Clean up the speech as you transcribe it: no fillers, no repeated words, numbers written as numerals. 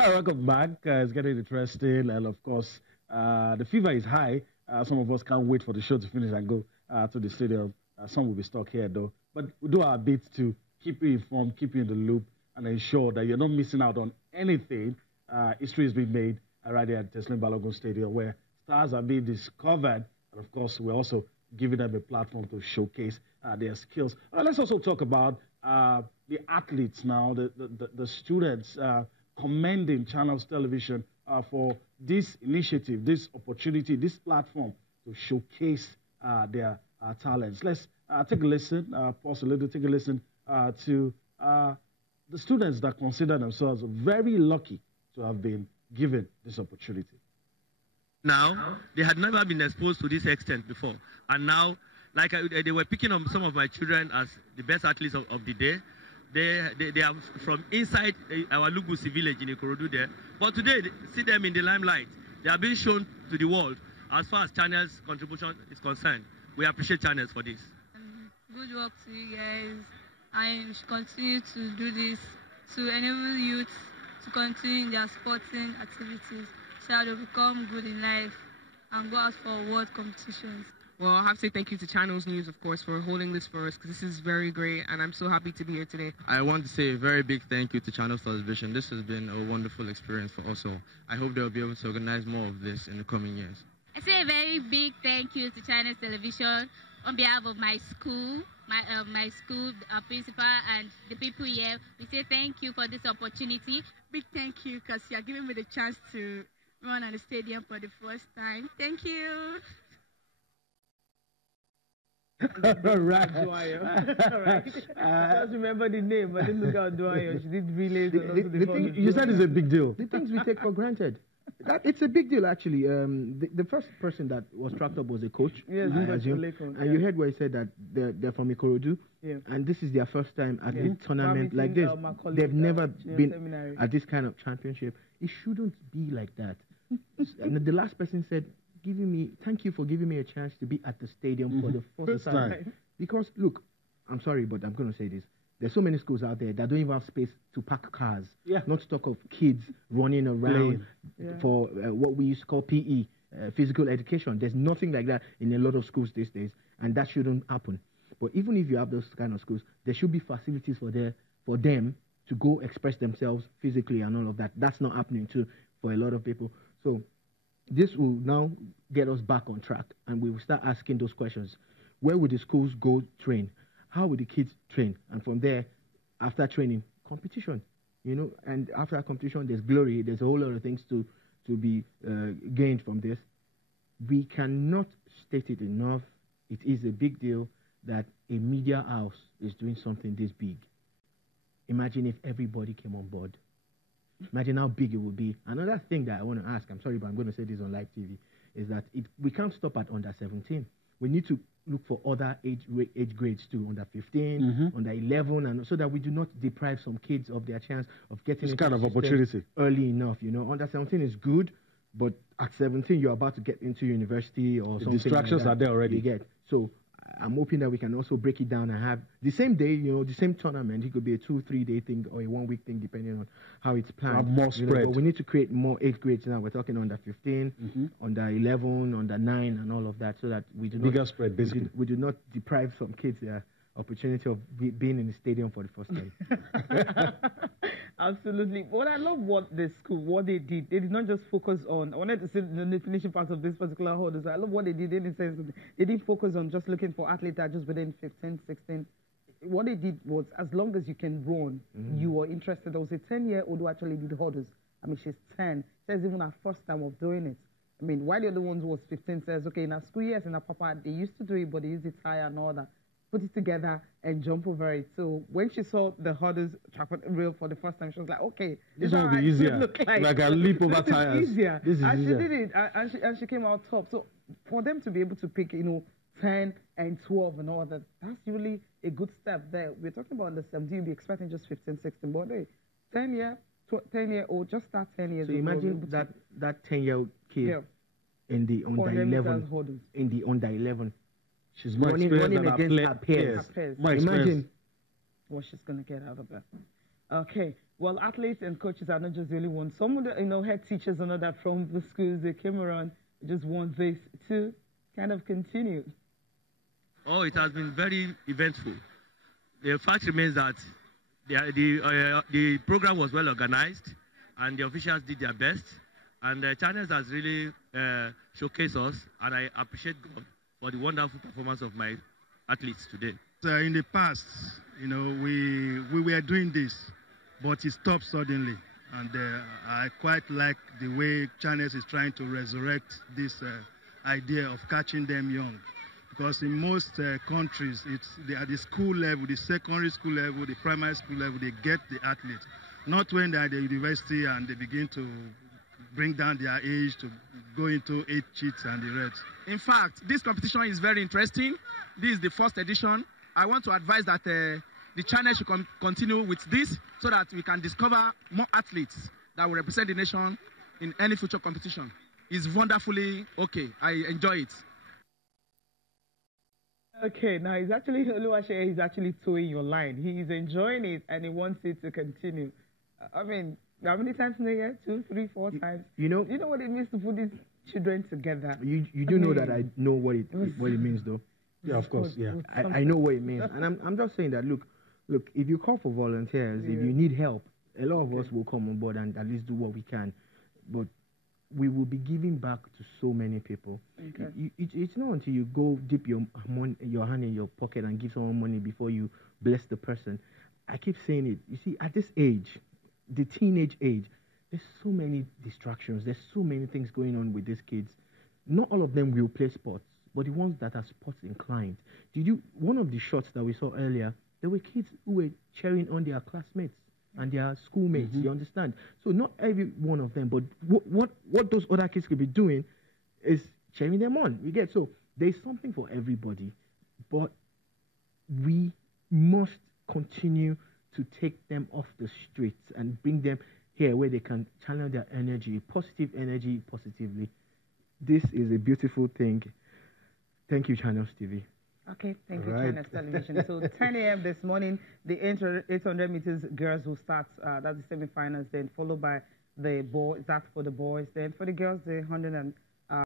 Welcome back. It's getting interesting, and of course, the fever is high. Some of us can't wait for the show to finish and go to the stadium. Some will be stuck here, though. But we do our bit to keep you informed, keep you in the loop, and ensure that you're not missing out on anything. History is being made right here at Teslim Balogun Stadium, where stars are being discovered, and of course, we're also giving them a platform to showcase their skills. Let's also talk about the athletes now, the students. Commending Channels Television for this initiative, this opportunity, this platform to showcase their talents. Let's take a listen, pause a little, take a listen to the students that consider themselves very lucky to have been given this opportunity. Now, they had never been exposed to this extent before. And now, like they were picking on some of my children as the best athletes of the day. They are from inside our Lugusi village in Ikorodu there. But today, see them in the limelight. They are being shown to the world as far as Channels' contribution is concerned. We appreciate Channels for this. Good work to you guys. I should continue to do this to enable youth to continue in their sporting activities so that they become good in life and go out for world competitions. Well, I have to say thank you to Channels News, of course, for holding this for us, because this is very great, and I'm so happy to be here today. I want to say a very big thank you to Channels Television. This has been a wonderful experience for us all. I hope they'll be able to organize more of this in the coming years. I say a very big thank you to Channels Television on behalf of my school, my school principal, and the people here. We say thank you for this opportunity. Big thank you, because you're giving me the chance to run at the stadium for the first time. Thank you. All right. All right. I just remember the name, but didn't look at Dwyer. She did relays. You said it's a big deal. The things we take for granted. It's a big deal, actually. The first person that was tracked up was a coach. Yes, I assume. And you heard where he said that they're from Ikorodu. Yeah. And this is their first time at a tournament like this. They've never been at this kind of championship. It shouldn't be like that. And the last person said, thank you for giving me a chance to be at the stadium for the first time. Because, look, I'm sorry, but I'm going to say this. There's so many schools out there that don't even have space to park cars. Yeah. Not to talk of kids running around for what we used to call PE, physical education. There's nothing like that in a lot of schools these days, and that shouldn't happen. But even if you have those kind of schools, there should be facilities for them to go express themselves physically and all of that. That's not happening too for a lot of people. So this will now get us back on track, and we will start asking those questions. Where would the schools go train? How would the kids train? And from there, after training, competition. And after competition, there's glory. There's a whole lot of things to be gained from this. We cannot state it enough. It is a big deal that a media house is doing something this big. Imagine if everybody came on board. Imagine how big it would be. Another thing that I want to ask, I'm sorry, but I'm going to say this on live TV, is that we can't stop at under 17. We need to look for other age grades too, under 15, under 11, and so that we do not deprive some kids of their chance of getting this kind of opportunity early enough. Under 17 is good, but at 17 you're about to get into university or something. Distractions like are there already. You get so. I'm hoping that we can also break it down and have the same day, the same tournament. It could be a 2-3 day thing or a 1 week thing, depending on how it's planned. Have more spread. But we need to create more age grades now. We're talking under 15, under 11, under 9, and all of that, so that we do bigger spread, basically. We do not deprive some kids their opportunity of being in the stadium for the first time. Absolutely. But I love what they did. They did not just focus on, I wanted to say the finishing part of this particular order. So I love what they did in the sense that they didn't focus on just looking for athletes that are just within 15, 16. What they did was, as long as you can run, you were interested. There was a 10-year-old who actually did hurdles. I mean, she's 10. She says even her first time of doing it. I mean, why the other ones was 15 says, okay, in our school years in our papa, they used to do it, but they used it higher and all that. Put it together and jump over it. So when she saw the hurdles track reel for the first time, she was like, okay, this will be easier. Like a leap over tires. This is easier. This is and easier. She did it, and she came out top. So for them to be able to pick, 10 and 12 and all that, that's really a good step there. We're talking about the 17, you'll be expecting just 15, 16. But hey, 10-year-old, just start 10 years old. So imagine that 10-year-old kid in the under 11. In the under 11. She's more experienced than her peers. Imagine what she's going to get out of that. Okay, well, athletes and coaches are not just the only ones. Some of the, head teachers and all that from the schools, they came around, just want this to kind of continue. Oh, it has been very eventful. The fact remains that the program was well organized, and the officials did their best, and the channels has really showcased us, and I appreciate God for the wonderful performance of my athletes today. In the past, we were doing this, but it stopped suddenly, and I quite like the way channels is trying to resurrect this idea of catching them young. Because in most countries, at the school level, the secondary school level, the primary school level, they get the athletes. Not when they're at the university and they begin to bring down their age to go into 8 cheats and the rest. In fact, this competition is very interesting. This is the first edition. I want to advise that the channel should continue with this so that we can discover more athletes that will represent the nation in any future competition. It's wonderfully okay. I enjoy it. Okay, now he's actually, Oluwase is actually towing your line. He's enjoying it and he wants it to continue. I mean, how many times in a year? 2, 3, 4 times? You know what it means to put these children together? You do know that I know what it means, though. Yeah, of course, yeah. I know what it means. And I'm just saying that, look, if you call for volunteers, if you need help, a lot of us will come on board and at least do what we can. But we will be giving back to so many people. Okay. It's not until you go dip your hand in your pocket and give someone money before you bless the person. I keep saying it. You see, at this age, the teenage age, there's so many distractions. There's so many things going on with these kids. Not all of them will play sports, but the ones that are sports inclined. One of the shots that we saw earlier, there were kids who were cheering on their classmates and their schoolmates, you understand? So not every one of them, but what those other kids could be doing is cheering them on. You get? So there's something for everybody, but we must continue to take them off the streets and bring them here where they can channel their energy, positive energy, positively. This is a beautiful thing. Thank you, Channels TV. Okay, thank you, Channels Television. So 10 a.m. this morning, the 800 meters girls will start. That's the semifinals, then followed by the boys. That's for the boys. Then for the girls, the 100 and